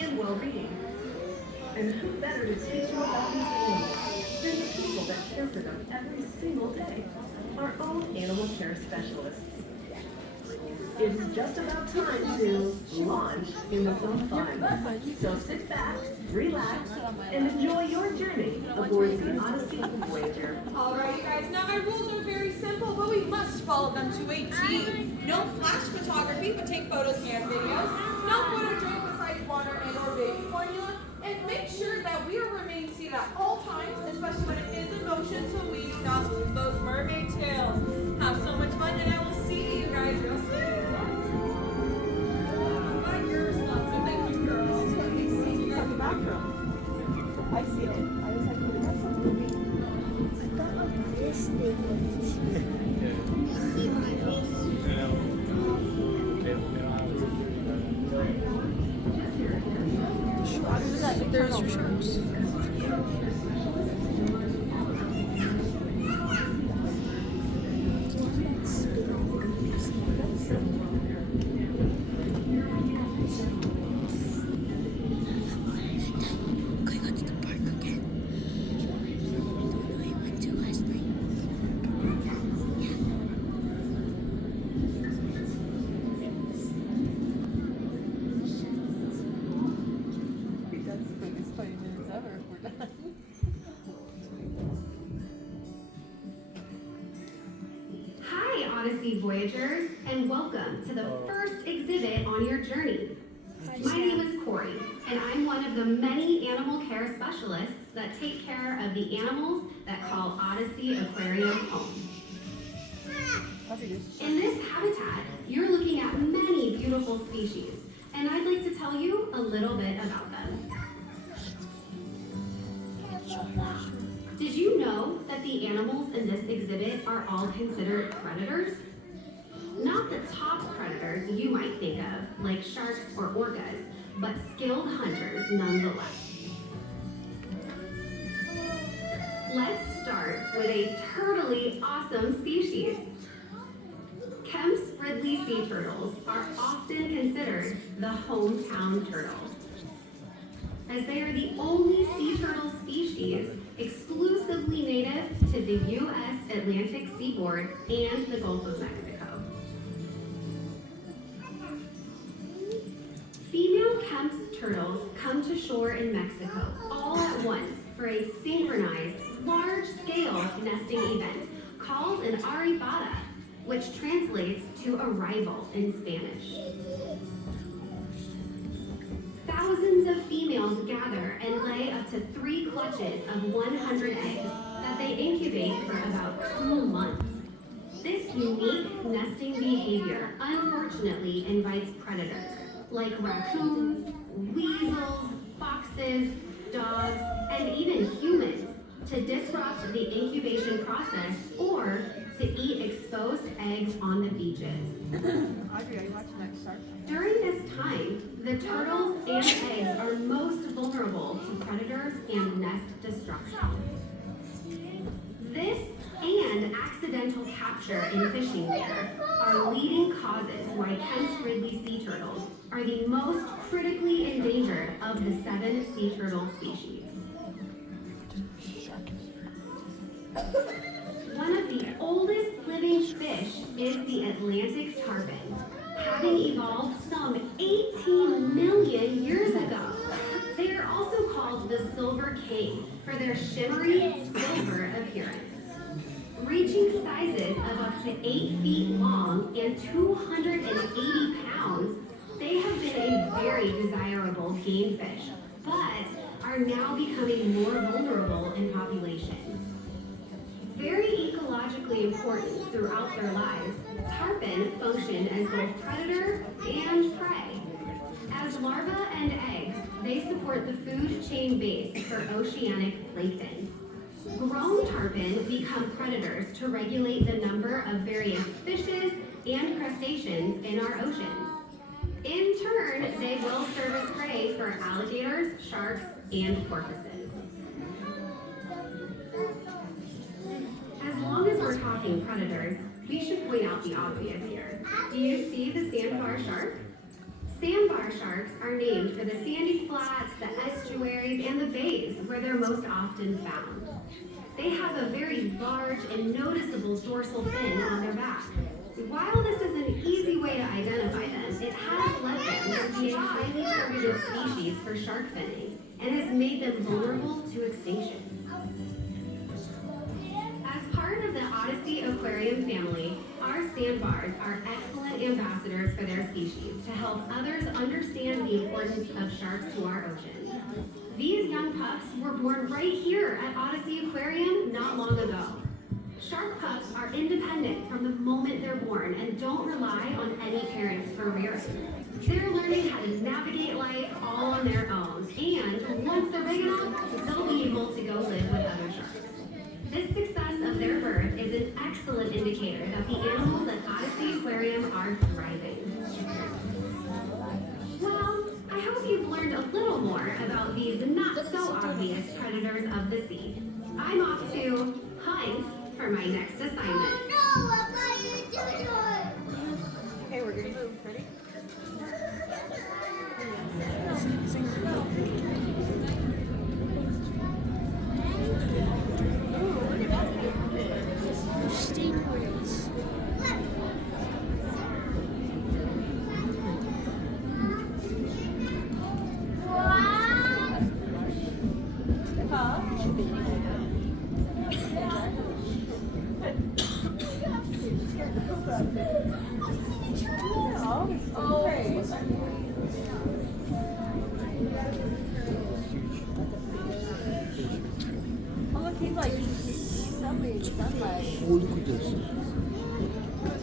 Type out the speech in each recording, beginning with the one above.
and well-being. And who better to teach you about these animals than the people that care for them every single day, our own animal care specialists. It's just about time to launch into some fun. So sit back, relax, and enjoy your journey aboard the OdySea Voyager. All right, you guys. Now my rules are very simple, but we must follow them to a T. No flash photography, but take photos and videos. No photo drink besides water and or baby formula. And make sure that we remain seated at all times, especially when it is in motion, so we do not lose those mermaid tails. Have so much fun, and I will see you guys real soon. You're responsive. Thank you, girls. From the bathroom. I see it. I was like, what is that movie? I thought like this thing There's your sharks. Hi, OdySea Voyagers, and welcome to the first exhibit on your journey. My name is Corey, and I'm one of the many animal care specialists that take care of the animals that call OdySea Aquarium home. In this habitat, you're looking at many beautiful species, and I'd like to tell you a little bit about them. Did you know that the animals in this exhibit are all considered predators? Not the top predators you might think of, like sharks or orcas, but skilled hunters nonetheless. Let's start with a turtly awesome species. Kemp's Ridley sea turtles are often considered the hometown turtle, as they are the only sea turtle species exclusively native to the U.S. Atlantic seaboard and the Gulf of Mexico. Female Kemp's turtles come to shore in Mexico all at once for a synchronized, large-scale nesting event called an arribada, which translates to arrival in Spanish. Thousands of females gather and lay up to 3 clutches of 100 eggs that they incubate for about 2 months. This unique nesting behavior unfortunately invites predators like raccoons, weasels, foxes, dogs, and even humans to disrupt the incubation process or to eat exposed eggs on the beaches. Audrey, are you watching that shark? During this time, the turtles and eggs are most vulnerable to predators and nest destruction. This and accidental capture in fishing gear are leading causes why Kemp's Ridley sea turtles are the most critically endangered of the 7 sea turtle species. One of the oldest living fish is the Atlantic tarpon, having evolved some 18 million years ago. They are also called the silver king for their shimmery silver appearance. Reaching sizes of up to 8 feet long and 280 pounds, they have been a very desirable game fish, but are now becoming more vulnerable in population. Very ecologically important throughout their lives, tarpon function as both predator and prey. As larvae and eggs, they support the food chain base for oceanic plankton. Grown tarpon become predators to regulate the number of various fishes and crustaceans in our oceans. In turn, they will serve as prey for alligators, sharks, and porpoises. As long as we're talking predators, we should point out the obvious here. Do you see the sandbar shark? Sandbar sharks are named for the sandy where they're most often found. They have a very large and noticeable dorsal fin on their back. While this is an easy way to identify them, it has led them to be a highly targeted species for shark finning and has made them vulnerable to extinction. As part of the OdySea Aquarium family, our sandbars are excellent ambassadors for their species to help others understand the importance of sharks to our oceans. These young pups were born right here at OdySea Aquarium not long ago. Shark pups are independent from the moment they're born and don't rely on any parents for rearing. They're learning how to navigate life all on their own, and once they're big enough, they'll be able to go live with other sharks. This success of their birth is an excellent indicator that the animals at OdySea Aquarium are thriving. Well, I hope you've learned a little more about these not-so-obvious predators of the sea. I'm off to hunt for my next assignment. Okay, we're gonna move. Ready? Stingrays. Oh, look at this.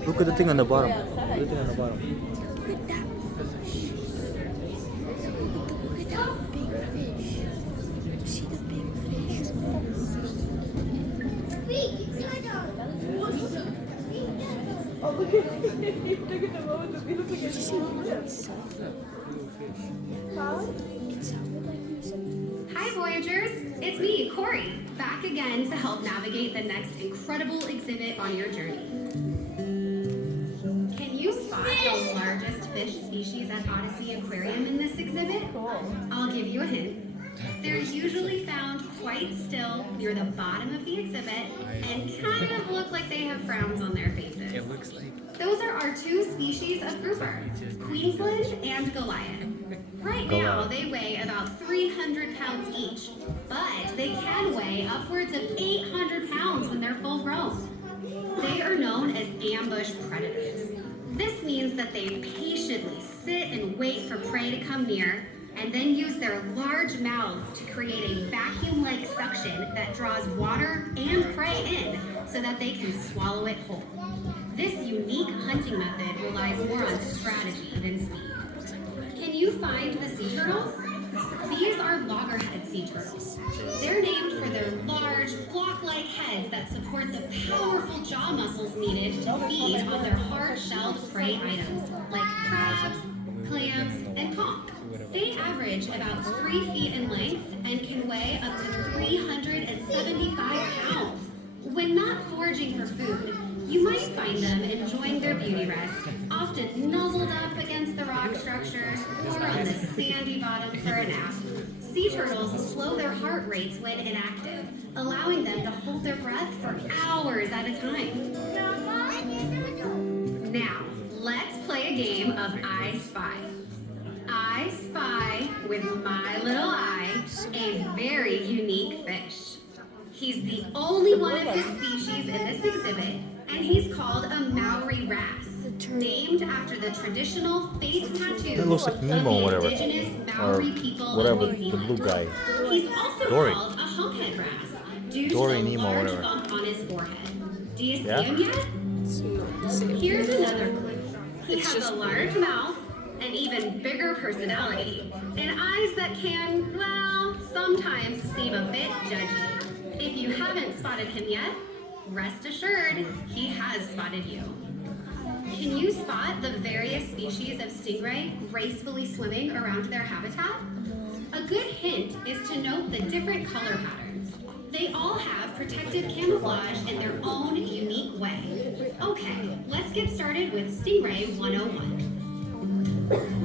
Look at the thing on the bottom. Look at the thing on the bottom. Look at that fish. Look at that big fish. See the big fish? Oh, look at look at the moment that we look like Just look at this. Huh? It sounded like something. Hi Voyagers, it's me, Corey, back again to help navigate the next incredible exhibit on your journey. Can you spot the largest fish species at OdySea Aquarium in this exhibit? I'll give you a hint. They're usually found quite still near the bottom of the exhibit and kind of look like they have frowns on their faces. It looks like. Those are our two species of grouper, Queensland and Goliath. Right now, they weigh about 300 pounds each, but they can weigh upwards of 800 pounds when they're full grown. They are known as ambush predators. This means that they patiently sit and wait for prey to come near, and then use their large mouths to create a vacuum-like suction that draws water and prey in so that they can swallow it whole. This unique hunting method relies more on strategy than speed. Can you find the sea turtles? These are loggerhead sea turtles. They're named for their large, block-like heads that support the powerful jaw muscles needed to feed on their hard-shelled prey items, like crabs, clams, and conch. They average about 3 feet in length and can weigh up to 375 pounds. When not foraging for food, you might find them enjoying their beauty rest, often nuzzled up against the rock structures or on the sandy bottom for a nap. Sea turtles slow their heart rates when inactive, allowing them to hold their breath for hours at a time. Now, let's play a game of I Spy. I spy with my little eye a very unique fish. He's the only one of his species in this exhibit, and he's called a Maori wrasse, named after the traditional face tattoo That looks like of Nemo or the whatever. indigenous Or Maori people whatever, of New the Zealand. blue guy. He's also Dory. called a humphead wrasse due Dory, to the Nemo, large whatever. bump on his forehead. Do you see Yeah? him yet? Here's another clue. He has a large mouth, an even bigger personality, and eyes that can, well, sometimes seem a bit judgy. If you haven't spotted him yet, rest assured, he has spotted you. Can you spot the various species of stingray gracefully swimming around their habitat? A good hint is to note the different color patterns. They all have protective camouflage in their own unique way. Okay, let's get started with Stingray 101.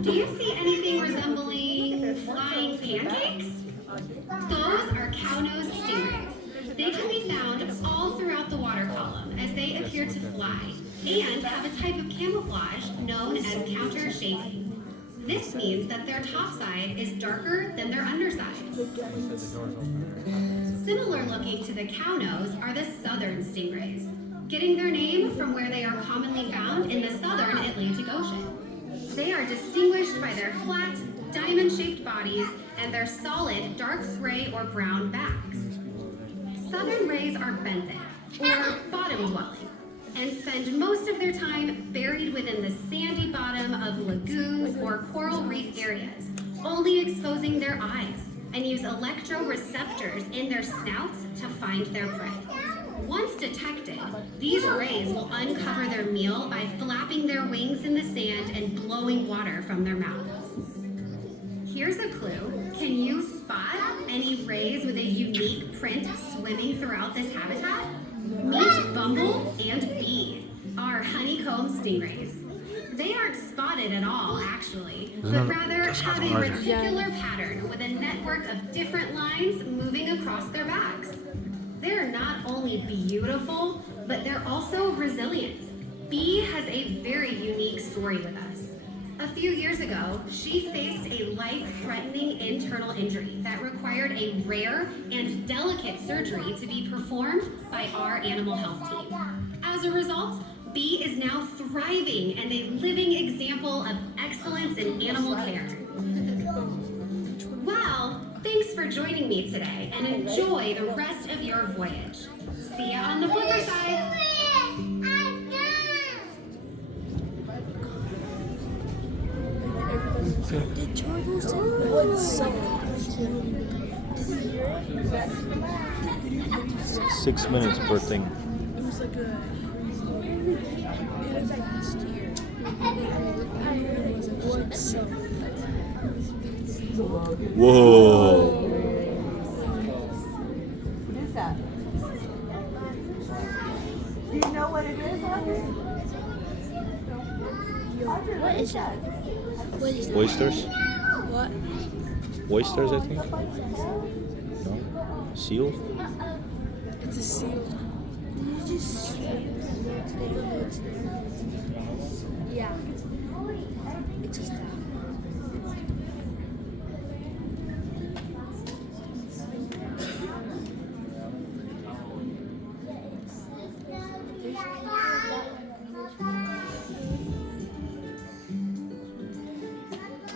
Do you see anything resembling flying pancakes? Those are They can be found all throughout the water column as they appear to fly and have a type of camouflage known as counter shading. This means that their topside is darker than their underside. Similar looking to the cow nose are the southern stingrays, getting their name from where they are commonly found in the southern Atlantic Ocean. They are distinguished by their flat, diamond-shaped bodies and their solid dark gray or brown backs. Southern rays are benthic, or bottom-dwelling, and spend most of their time buried within the sandy bottom of lagoons or coral reef areas, only exposing their eyes, and use electroreceptors in their snouts to find their prey. Once detected, these rays will uncover their meal by flapping their wings in the sand and blowing water from their mouths. Here's a clue. Can you spot any rays with a unique print swimming throughout this habitat? Meet Bumble and Bee, our honeycomb stingrays. They aren't spotted at all, actually, but rather have a reticular pattern with a network of different lines moving across their backs. They're not only beautiful, but they're also resilient. Bee has a very unique story with us. A few years ago, she faced a life-threatening internal injury that required a rare and delicate surgery to be performed by our animal health team. As a result, Bee is now thriving and a living example of excellence in animal care. Well, thanks for joining me today and enjoy the rest of your voyage. See ya on the flipper side. The turtles and so 6 minutes per thing. it was like a it was like last year. It was like so. Whoa! What is that? Do you know what it is, Audrey? What is that? What is that? Oysters? What? Oysters, I think. No? Seal? It's a seal. Did you just see it? Yeah. It's just that.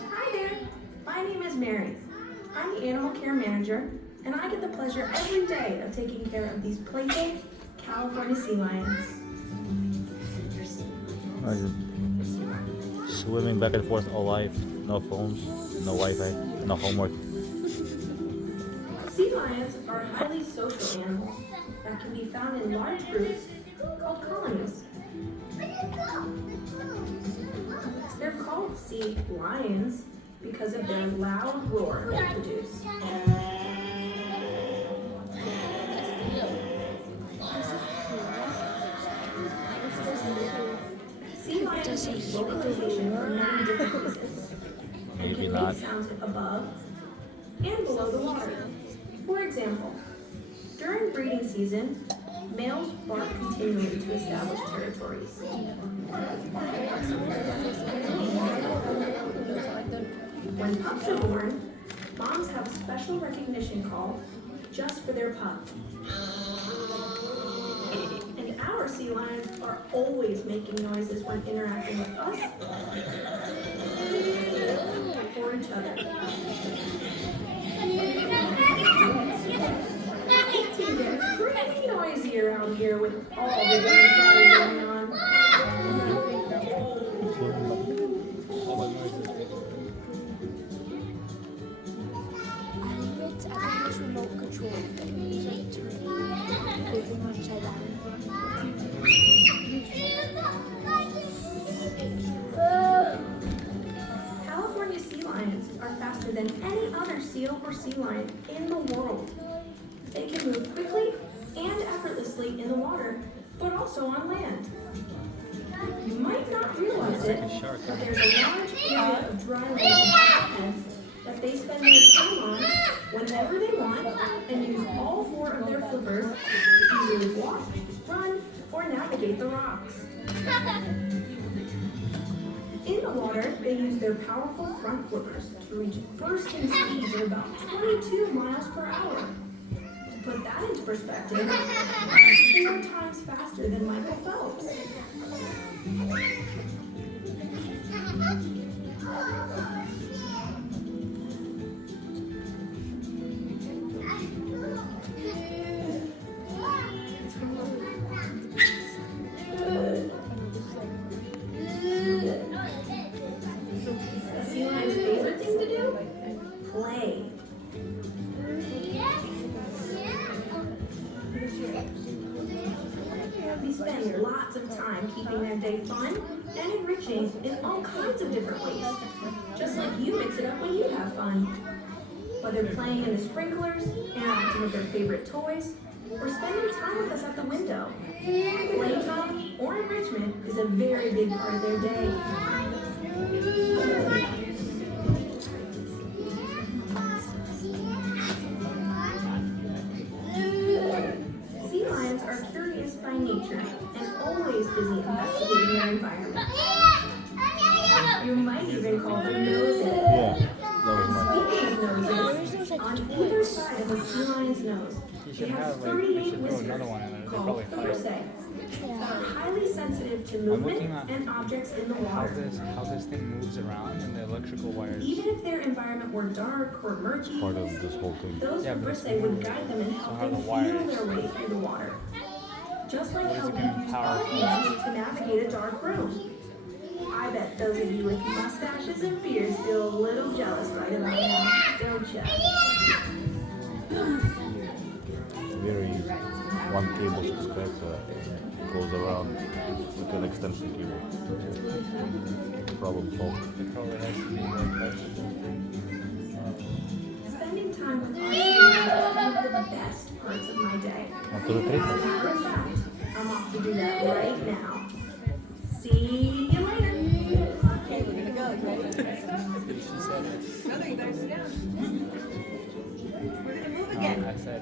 Hi there. My name is Mary. I'm the animal care manager, and I get the pleasure every day of taking care of these playful California sea lions. Swimming back and forth all life. No phones, no Wi-Fi, no homework. Sea lions are highly social animals that can be found in large groups called colonies. They're called sea lions because of their loud roar they produce. Sea lions use vocalization for many different reasons. They Maybe can not. make sounds above and below the water. For example, during breeding season, males bark continually to establish territories. When pups are born, moms have a special recognition call just for their pup. And our sea lions are always making noises when interacting with us or each other. It gets pretty noisy around here with all the things that are going on. I think it's remote control. It's like turning upside down. California sea lions are faster than any other seal or sea lion in the world. They can move quickly and effortlessly in the water, but also on land. You might not realize it, but there's a large area of dry land in California that they spend their time on whenever they want and use all 4 power of their flippers to easily walk, run, or navigate the rocks. In the water, they use their powerful front flippers to reach bursting speeds of about 22 miles per hour. To put that into perspective, that's 4 times faster than Michael Phelps. A sea lion's favorite thing to do? Play. They spend lots of time keeping their day fun and enriching in all kinds of different ways. Just like you mix it up when you have fun. Whether playing in the sprinklers, interacting with their favorite toys, or spending time with us at the window. Playtime or enrichment is a very big part of their day. Sea lions are curious by nature and always busy investigating their environment. You might even call them nosy. Yeah, that was my. Speaking of noses, on either side of a sea lion's nose, they have 38 whiskers called thoraci that are highly sensitive to movement and objects in the how water. this thing moves around and the electrical wires. Even if their environment were dark or murky, Part of this whole thing. those Yeah, but it's thoraci would guide them and help how them the feel wires- their way through the water. Just like how it we gonna use power our from? hands to navigate a dark room. I bet those of you with mustaches and beards feel a little jealous right about now, don't ya? Very easy. One cable subscribes goes around with an extension cable. Problem solved. It probably has to be like that. Spending time with our children is one of the best parts of my day. Want to retreat? As a matter of fact, I'm off to do that right now. See you later. Okay, we're gonna go. You ready? She said it. No, you better sit down. We're gonna move again. I said.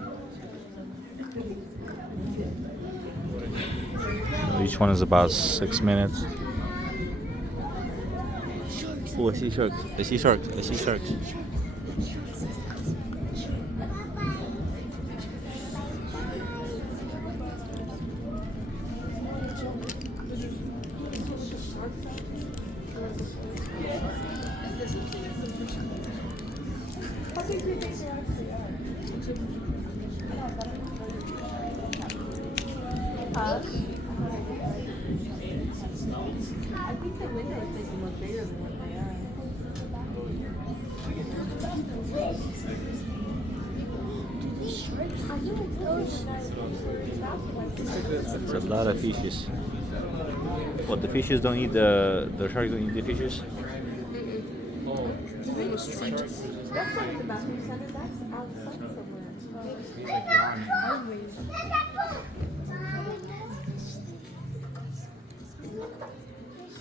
Each one is about 6 minutes. Oh, I see sharks. I see sharks. I see sharks. How big do you think they actually are? Huh? I think the windows make them look bigger than what they are. It's a lot of fishes. What, the fishes don't eat the sharks don't eat the fishes? That's not the bathroom center, that's outside somewhere. He's like yawning.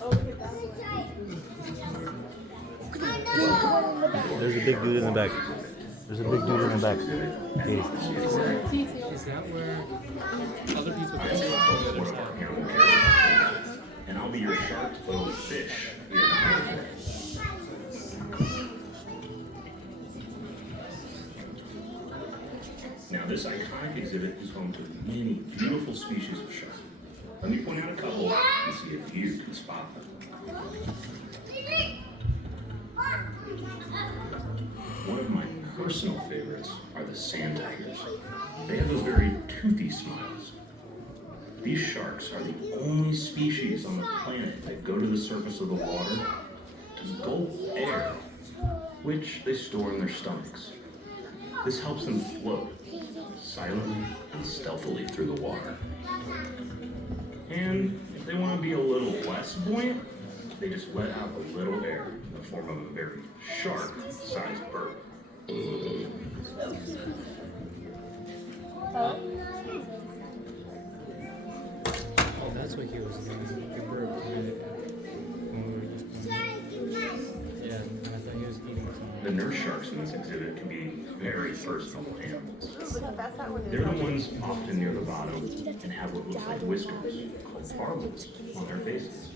Oh, look at that one. There's a big dude in the back. There's a big dude in the back. Hey. Is that where other people can see it on the other side? And I'll be your shark photo fish. Now, this iconic exhibit is home to many beautiful species of shark. Let me point out a couple and see if you can spot them. One of my personal favorites are the sand tigers. They have those very toothy smiles. These sharks are the only species on the planet that go to the surface of the water to gulp air, which they store in their stomachs. This helps them float silently and stealthily through the water. And if they want to be a little less buoyant, they just let out a little air in the form of a very shark-sized burp. Oh, that's what he was doing. The bird when we were just doing. Yeah, and I thought he was eating something. The nurse sharks in this exhibit can be very personal animals. They're the ones often near the bottom and have what looks like whiskers, called barbels, on their faces.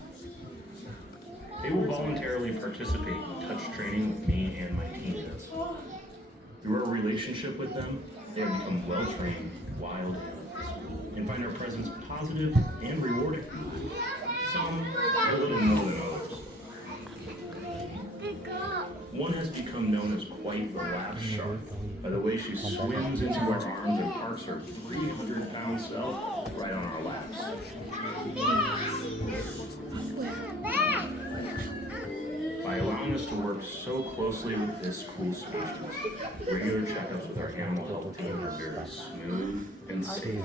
They will voluntarily participate in touch training with me and my team. Through our relationship with them, they have become well-trained, wild animals, and find our presence positive and rewarding. Some a little more than others. One has become known as quite the laugh shark by the way she swims into our arms and parks her 300-pound self right on our laps. By allowing us to work so closely with this cool species, regular checkups with our animal health team are very smooth and safe.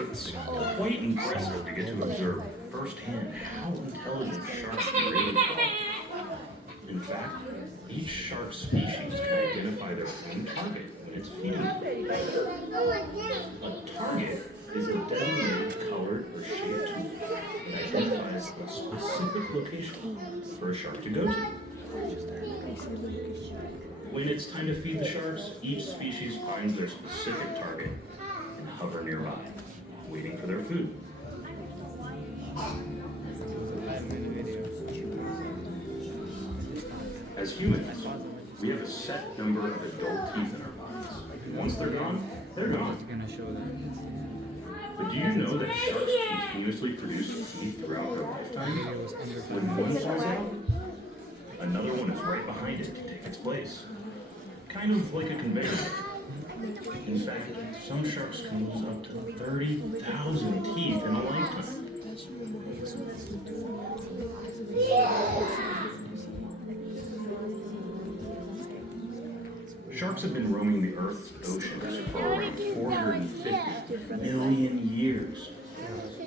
It's quite impressive to get to observe firsthand how intelligent sharks really are. In fact, each shark species can identify their own target when it's feeding. A target is a designated colored or shaped tool that identifies a specific location for a shark to go to. When it's time to feed the sharks, each species finds their specific target and hover nearby, waiting for their food. As humans, we have a set number of adult teeth in our bodies. And once they're gone, they're gone. But do you know that sharks continuously produce teeth throughout their lifetime? When one falls out, another one is right behind it to take its place. Kind of like a conveyor belt. In fact, some sharks can lose up to 30,000 teeth in a lifetime. Sharks have been roaming the Earth's oceans for around 450 million years.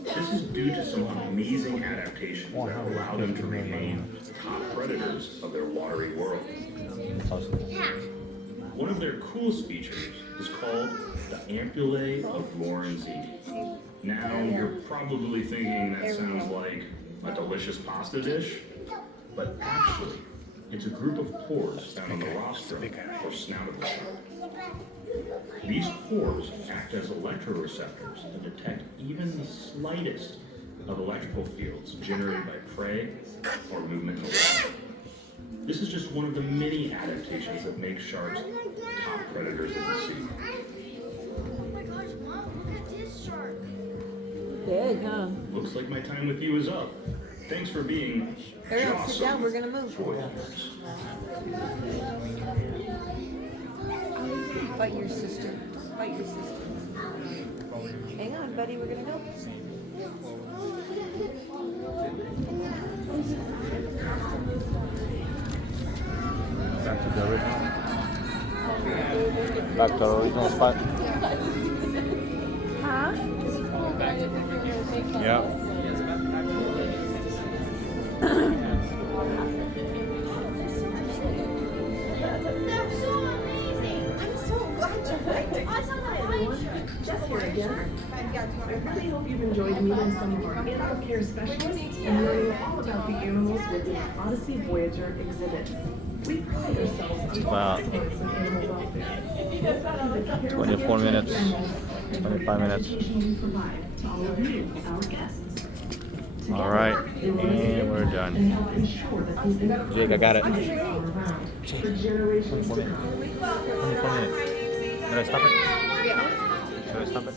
This is due to some amazing adaptations that allow them to remain top predators of their watery world. One of their coolest features is called the ampullae of Lorenzini. Now, you're probably thinking that sounds like a delicious pasta dish, but actually, it's a group of pores found on the rostrum or snout of the shark. These pores act as electroreceptors to detect even the slightest of electrical fields generated by prey or movement in the water. This is just one of the many adaptations that make sharks top predators of the sea. Oh my gosh, Mom, look at this shark. Big, huh? Looks like my time with you is up. Thanks for being Hurry up, sit down, we're gonna move. Voyagers. Bite your sister. Bite your sister. Hang on, buddy, we're gonna go. Back to the original. Back to the original spot. Huh? Yeah. That's so amazing. I'm so glad you liked it. Hi everyone, Jess here again. I really hope you've enjoyed meeting some of our animal care specialists and learning all about the animals within the OdySea Voyager exhibit. We pride ourselves on excellence in animal welfare. 24 minutes, 25 minutes. We provide to all of you, our guests. All right, and we're done. Jake, I got it. Jake, 24 minutes. 24 minutes. Did I stop it? Did I stop it?